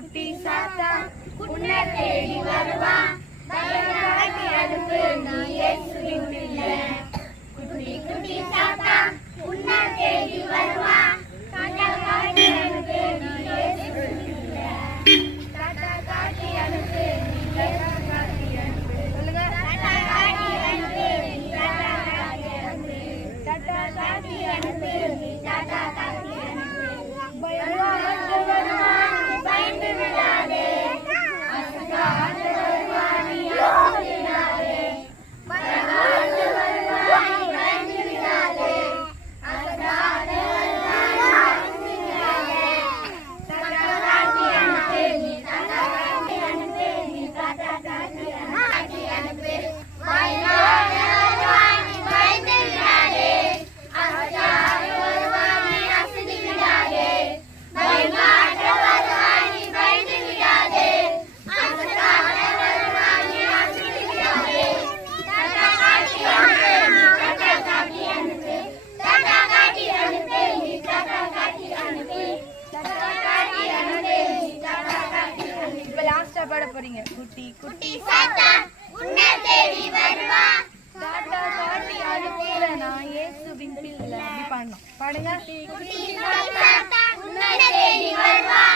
குட்டி சாத்தா உன்னை தேடி வருவான், தயங்காட்டி அனுப்பு நீ இயேசுவின் பிள்ளை. குட்டி குட்டி சாத்தா உன்னை தேடி வருவான், தயங்காட்டி அனுப்பு நீ இயேசுவின் பிள்ளை. டாடா காட்டி அனுப்பு நீ காட்டி அனுப்பு. சொல்லுங்க, டாடா காட்டி அனுப்பு நீ டாடா காட்டி அனுப்பு. டாடா காட்டி அனுப்பு நீ டாடா காட்டி அனுப்பு. பயந்து வருவான் பயந்து விடாதே, அசகாண்டு வருவான் நீ அசைந்து விடாதே. பயந்து வருவான் பயந்து விடாதே, அசகாண்டு வருவான் பயந்து விடாதே. டாடா காட்டி அனுப்பு நீ டாடா காட்டி அனுப்பு நீ டாடா காட்டி அனுப்பு. பயந்து வருவான் நீ பயந்து விடாதே, அசகாண்டு வருவான் நீ அசைந்து விடாதே. பயந்து வருவான் நீ பயந்து விடாதே, அசகாண்டு வருவான் நீ அசைந்து விடாதே. டாடா காட்டி அனுப்பு நீ டாடா காட்டி அனுப்பு. டாடா காட்டி அனுப்பு நீ டாடா காட்டி அனுப்பு. டாடா காட்டி அனுப்பு நீ டாடா காட்டி அனுப்பு. இப்ப லாஸ்டா பாட போறீங்க. குட்டி குட்டி சாத்தா உன்னை தேடி வருவான், டாடா காட்டி அனுப்புற நான் இயேசுவின் பிள்ளை. அப்படி பாடணும். பாடுங்க. குட்டி குட்டி சாத்தா உன்னை தேடி வருவான்,